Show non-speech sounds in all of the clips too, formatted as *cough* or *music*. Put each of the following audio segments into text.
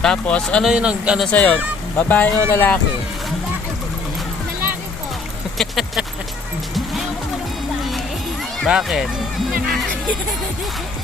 Tapos ano yung nag ano sa iyo? Babae o lalaki? Lalaki po. *laughs* Ayaw ko ng babae. Bakit? *laughs*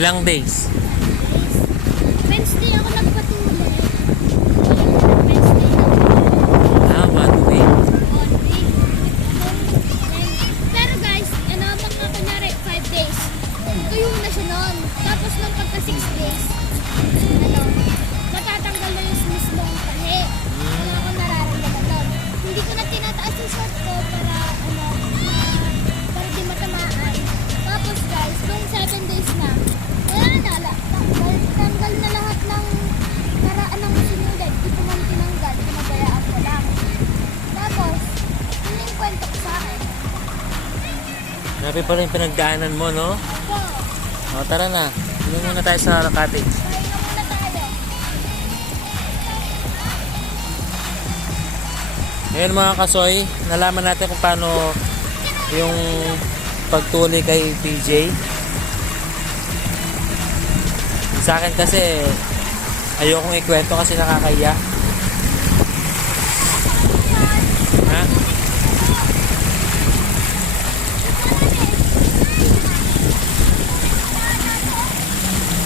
Ilang days? Grabe pala yung pinagdaanan mo, no? O, tara na. Tingnan muna tayo sa cottage. Ngayon mga kasoy, nalaman natin kung paano yung pagtuli kay PJ. Sa akin kasi ayokong ikwento kasi nakakaya.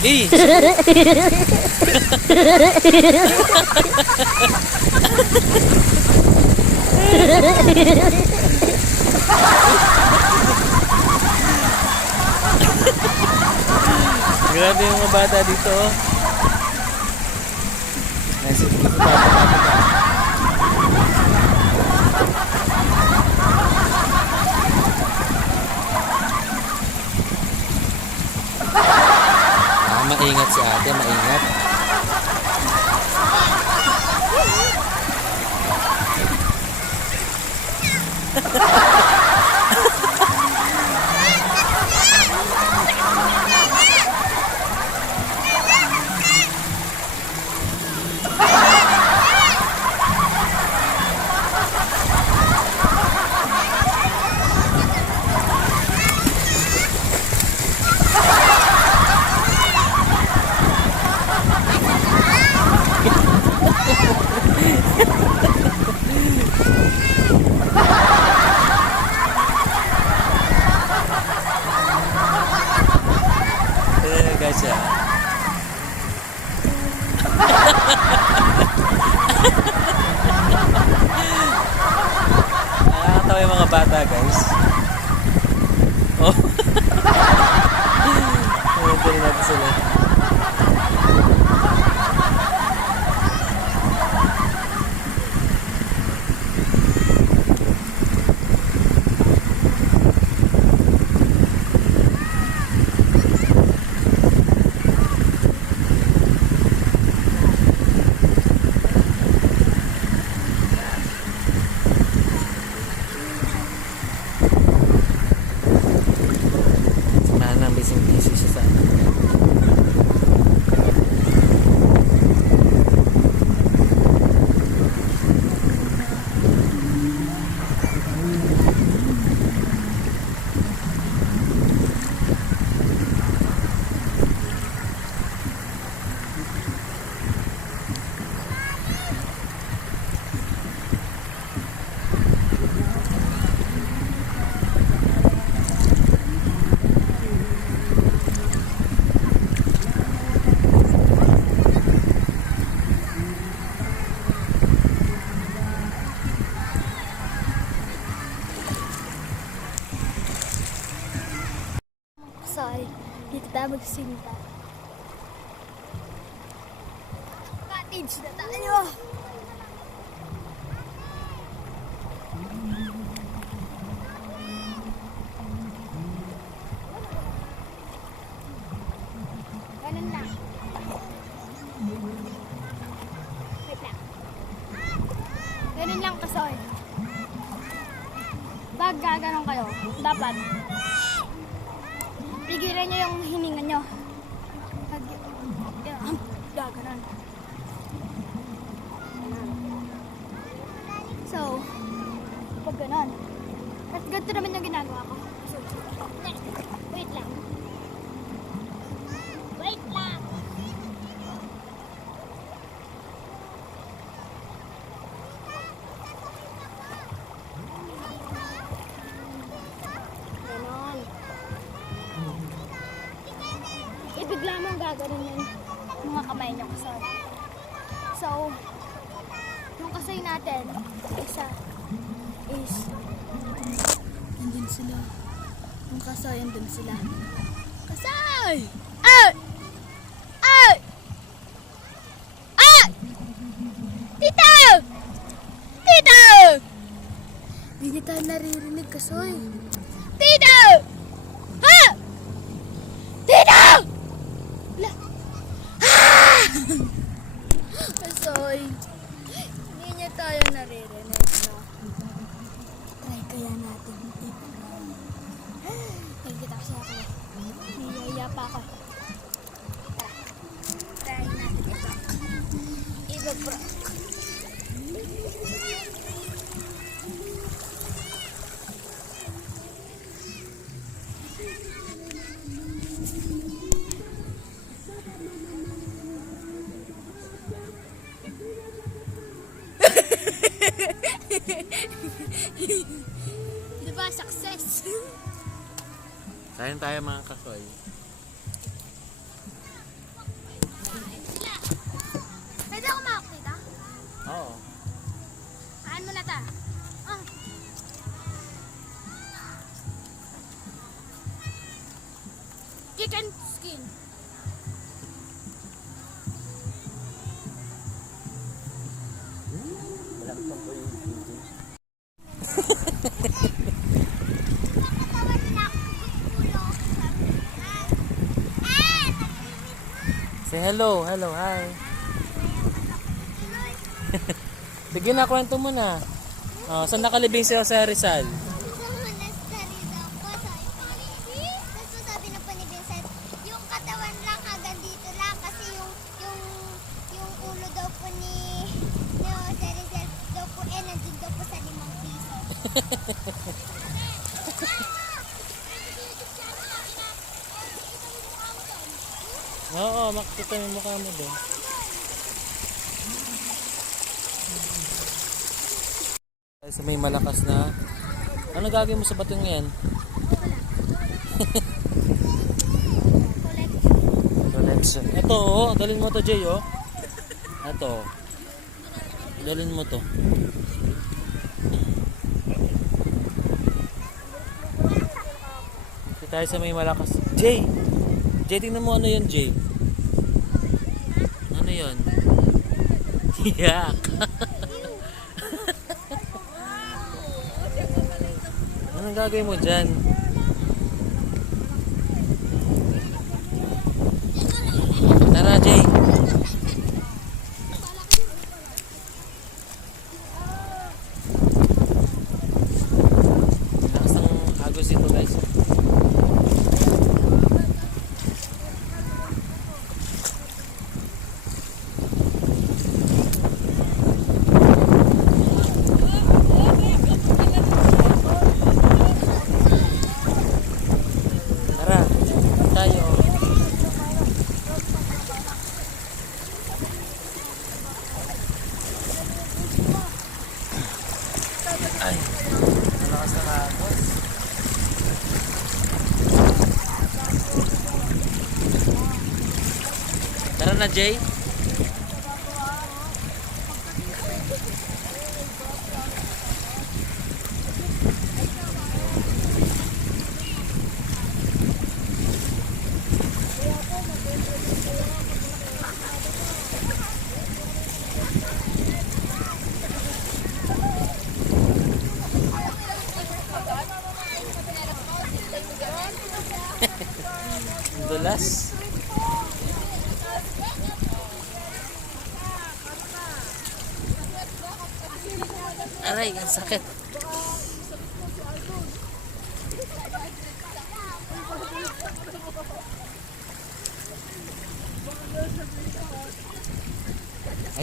Hey! Grabe yung mga bata dito. Oh. Nasa dito Maingat si ate, maingat. Ha ha ha! Tayo magsinta. Cottage na tayo! Ganun lang. Wait lang. Ganun lang kasoy. Pag gaganon kayo, dapat pigilan nyo yung hininga nyo. Pag, yan, gaganon. So, pag ganon. At ganito naman yung ginagawa ko. So, wait lang. Wait lang. Ganon. Ibig lamang gagawin yun mga kamay niyo kasay. So, yung kasay natin, isa is andun sila. Yung kasay, andun sila. Kasay! Ay! Ay! Ay! Tita! Tita! Hindi tayo naririnig kasoy. Tita! Pwede ako makakita? Oo. Kaan mo na ta. Ah. Chicken hello, hello, hi. *laughs* Sige na, kwento mo na. Oh, saan nakalibing si Jose Rizal? Tapos *laughs* sabi ng ni Vincent, yung katawan lang hanggang dito lang kasi yung yung yung ulo daw po ni ni Jose Rizal daw po eh nandun daw po sa limang piso. Oo, makikita mo yung mukha mo doon. Sa may malakas na... Ano gagawin mo sa batong yan? Collection. *laughs* Ito, oh. Dalhin mo to, Jay, oh. Ito. Dalhin mo to. Ito tayo sa may malakas. Jay! Jay, tingnan mo ano yun, Jay. Ano yun? Yak! Anong gagawin mo dyan? Jay.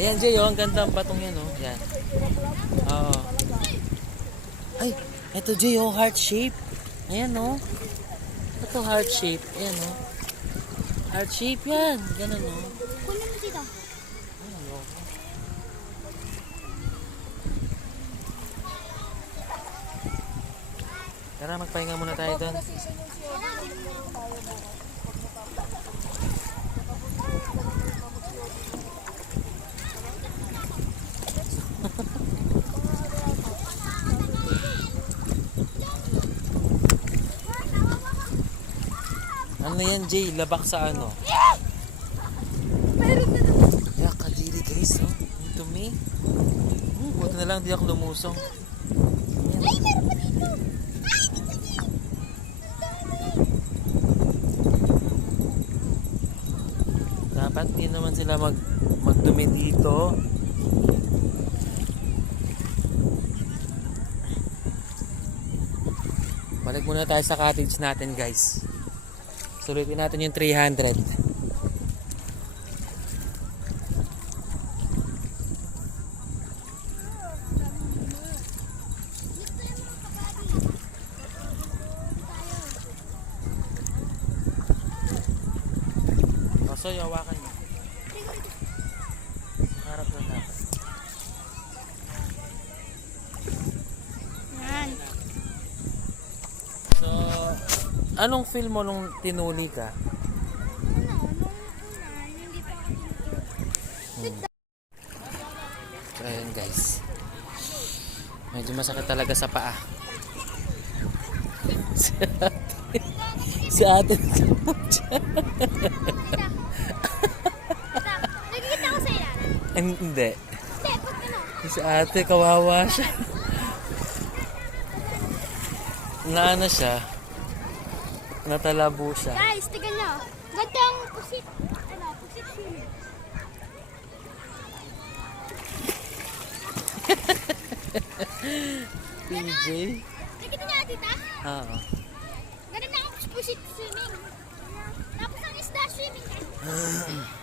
Ayan, Jay, oh, ang ganda ang batong yan, oh. Yan. Oo. Ay, eto, Jay, oh, heart shape. Ayan, oh. Ito, heart shape. Ayan, oh. Heart shape yan. Ganun, oh. Kunin mo dito. Ayan, oh. Tara, magpahinga muna tayo doon. Ano yan, Jay? Labak sa ano? Meron na naman. Kaya kadiri guys, oh. Dumi. Hmm, buti na lang di ako lumusong. Ay, meron pa dito. Ay, dito dito. Dapat di naman sila mag magdumi dito. Balik muna tayo sa cottage natin guys. Sulitin natin yung 300. Kaso yawakan mo. Harap na dapat. Yan. So, anong feel mo nung tinuli ka? Tinuturo. So, ayan guys. Medyo masakit talaga sa paa. si ate. si ate. Nagkikita ko sa ilan. Hindi. Si ate, kawawa siya. Naano siya. Natalabo siya. Guys, tignan nyo. Gandang pusit. Ano, pusit swimming. *laughs* PJ? Nakita niya, tita? Oo. Ganun na ang pusit swimming. Tapos ang isda swimming. *clears throat*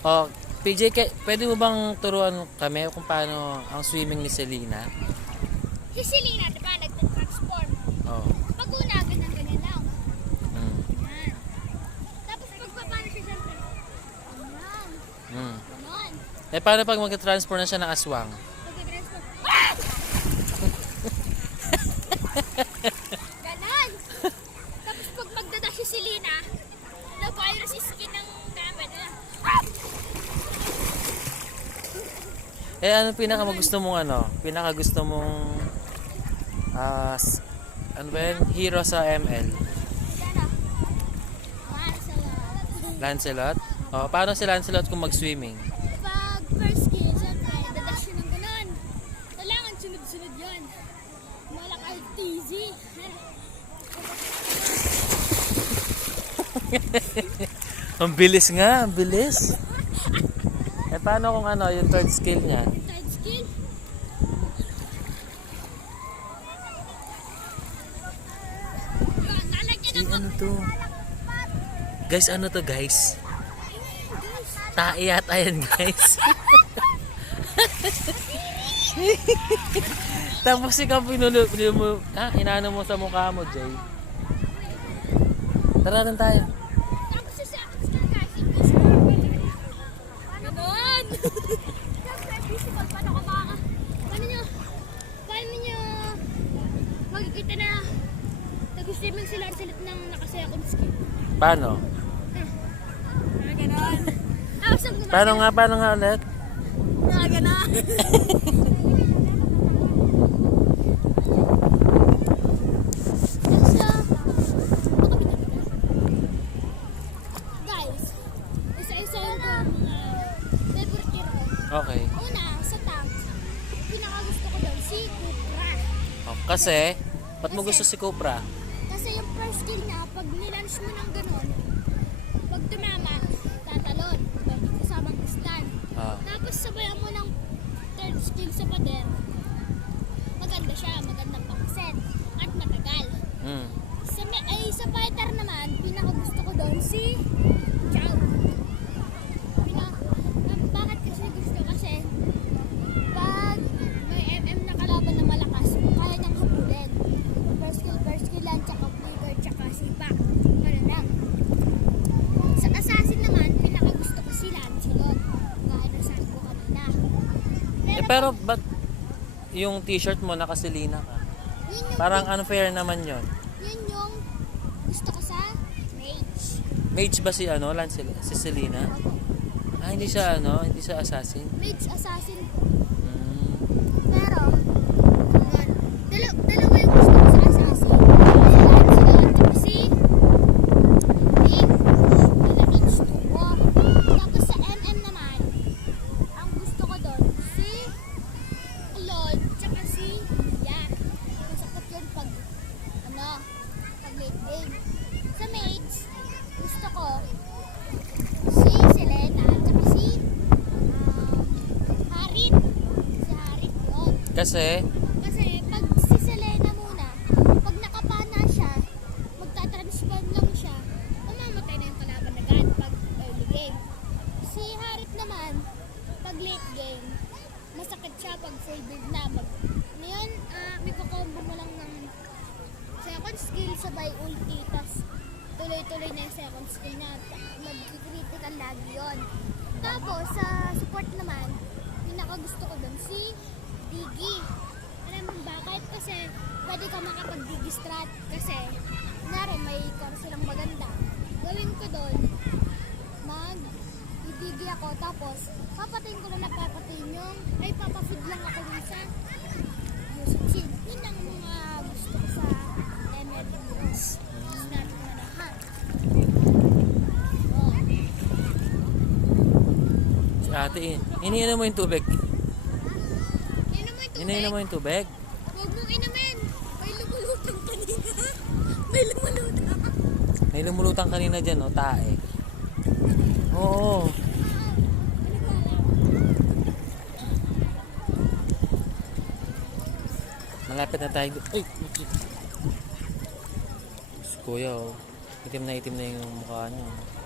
Oh, PJ, pwede mo bang turuan kami kung paano ang swimming ni Selena? Si Selena, di ba, nagtatransform. Oh. Pag una, ganyan, ganyan lang. Mm. Yan. Tapos pag paano siya siyempre? Ganyan. Mm. Ganon. Eh, paano pag mag-transfer na siya ng aswang? Pag-transform. Ah! *laughs* Ganon. Tapos pag magdadash si Selena, na-virus yung skin ng na. Ah! Eh, ano pinaka gusto mong ano? Pinaka gusto mong ano ba yun? Hero sa ML? Lancelot? Oh, paano si Lancelot kung mag-swimming? Pag first skill, siyempre, dadash yun ng ganon. Kailangan sunod-sunod yun. Wala kahit easy. *laughs* Ang bilis nga, ang bilis. Eh, paano kung ano, yung third skill niya? Third skill. Yun, nalagyan Eh, ako. ano to? Guys, ano to guys? Tae yata yan guys. *laughs* Tapos ikaw pinulo, pinulo, ah, inaano mo sa mukha mo, Jay. Tara lang tayo. Tapos sa second skill, guys, yung physical. Ganon. Siyempre, physical, paano ka makaka... Paano nga, paano nga ulit? Tapos, ah. Okay. Una, sa tank, pinakagusto ko doon si Cupra. Oh, kasi, Ba't mo gusto si Cupra? Kasi yung first skill niya, pag nilunch mo ng ganun, pag tumama, tatalon. Pwede kasamang stand. Ah. Tapos sabayan mo ng skill sa pader. Maganda siya, magandang pangset. At matagal. Mm. Sa, ay, sa fighter naman, pinaka gusto ko doon si Chow. Pina, um, bakit kasi gusto? Kasi pag may MM na kalaban na malakas, kaya niyang habulin. First skill, first skill lang, tsaka flicker, tsaka sipa. Ganun lang. Sa assassin naman, pinaka gusto ko si Lancelot. Gaya ng sabi ko kanina. Eh, pero ba't yung t-shirt mo nakasilina ka? yun yung, Parang unfair naman yon. yun yung gusto ko sa mage. Mage ba si ano, Lancel, si Selena? Ah, hindi siya ano, hindi siya assassin. Mage assassin Mm. Pero, yun. Dala, dalawa yung gusto ko sa assassin. Si Lancelot, tsaka si Nick. Dala H2O. Tapos sa MM naman, ang gusto ko doon, si Lord, tsaka si Yak. Masakot yun pag, ano, pag late game. Sa mates, gusto ko si Selena, tsaka si um, Harit. Si Harit yun. Kasi, Kasi pag si Selena muna, pag nakapana siya, magta-transform lang siya, mamamatay na yung kalaban agad pag early game. Si Harit naman, pag late game, masakit siya pag full build na. Mag, ngayon, ah, may kukombo mo lang ng second skill sabay ulti, tas tuloy-tuloy na yung second skill niya. Mag-critical lagi yun. Tapos, sa support naman, pinakagusto ko doon si Digi. Alam mo bakit? Kasi pwede ka makapag-Digi strat kasi nari may core silang maganda. Gawin ko doon, mag Digi ako tapos papatiin ko na napapatiin yung ay papafeed lang ako dun sa usage seed. Yun ang mga gusto ko sa MLBs. Start ko na lahat. Oh. si ate, iniinom mo yung tubig. Iniinom mo yung tubig. Huwag mong inumin. May lumulutang kanina. *laughs* May lumulutang. May lumulutang kanina dyan, oh, tae. Oo. Malapit na tayo. Ay! Si kuya, oh. Itim na itim na yung mukha niya. oh.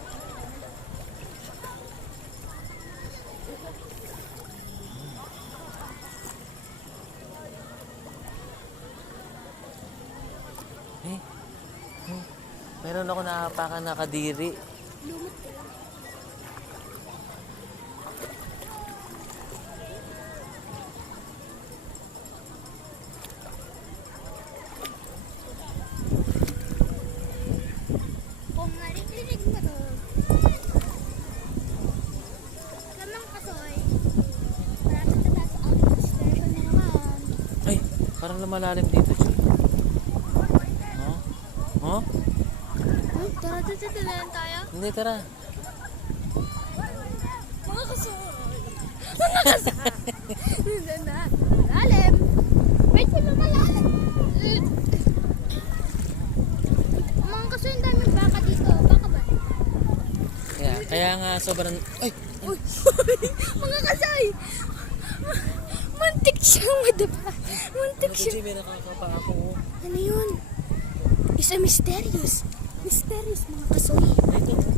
Eh, eh, meron ako nakapakan na kadiri. Lumot ka lang. Kung naririnig mo to, lamang kasoy, maraming tata sa audio station na naman. Ay, parang lumalalim dito, Chi. Oh? Oh? Tara, tara, tara, tayo. Hindi, tara. Mga kasoy. Mga na. Lalim. Wait, wala malalim. Mga ang daming baka dito. Baka ba? Kaya, kaya nga sobrang... Ay! Uy, mga kasoy. Muntik siyang madapa. Muntik siya. Ano yun? Isa mysterious. Mysterious, mga kasoy. Ito.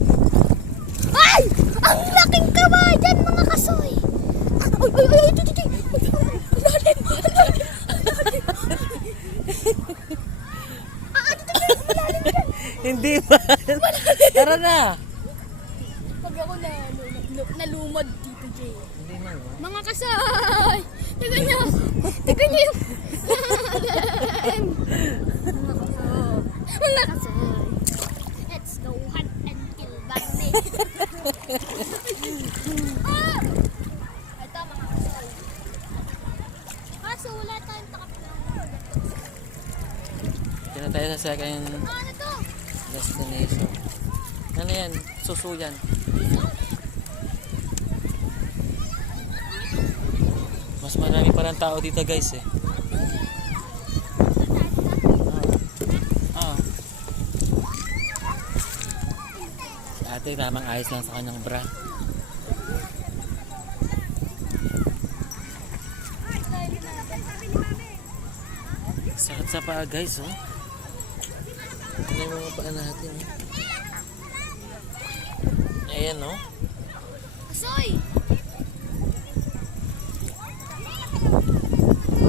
Ay! Ang laking kabayan, mga kasoy! Ay, ay, ay, ay, ito, ito, ito. Ang lalim, ang lalim, ang lalim. Ito, malalim dyan. Hindi ba? tara na! Pag ako na, na- nalumod dito, Jay. Mga kasoy! Tignan nyo! Tignan nyo yung... talaga yung destination. Ano yan? Susuyan. Mas marami pa parang tao dito guys eh. Ah. Ah. Ate, tamang ayos lang sa kanyang bra. Sakit sa paa guys oh. Yung mga paa natin, eh. Ayan, oh. Asoy!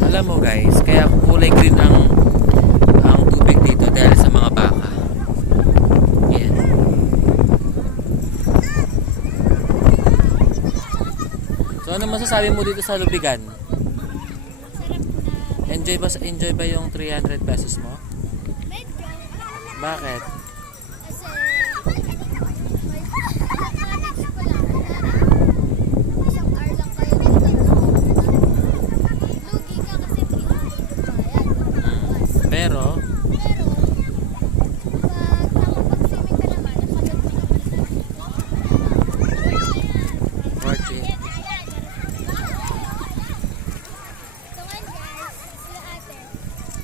Alam mo guys, kaya kulay green ang ang tubig dito dahil sa mga baka. Ayan. So ano masasabi mo dito sa Lubigan? Enjoy ba enjoy ba yung 300 pesos mo? Bakit? Kasi, may manage ko lang. Isang hour lang kayo dito. Lugi ka kasi 300 bayad. Bawas. Pero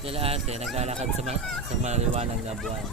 sila ate. Naglalakad sa sa maliwanag na buwan.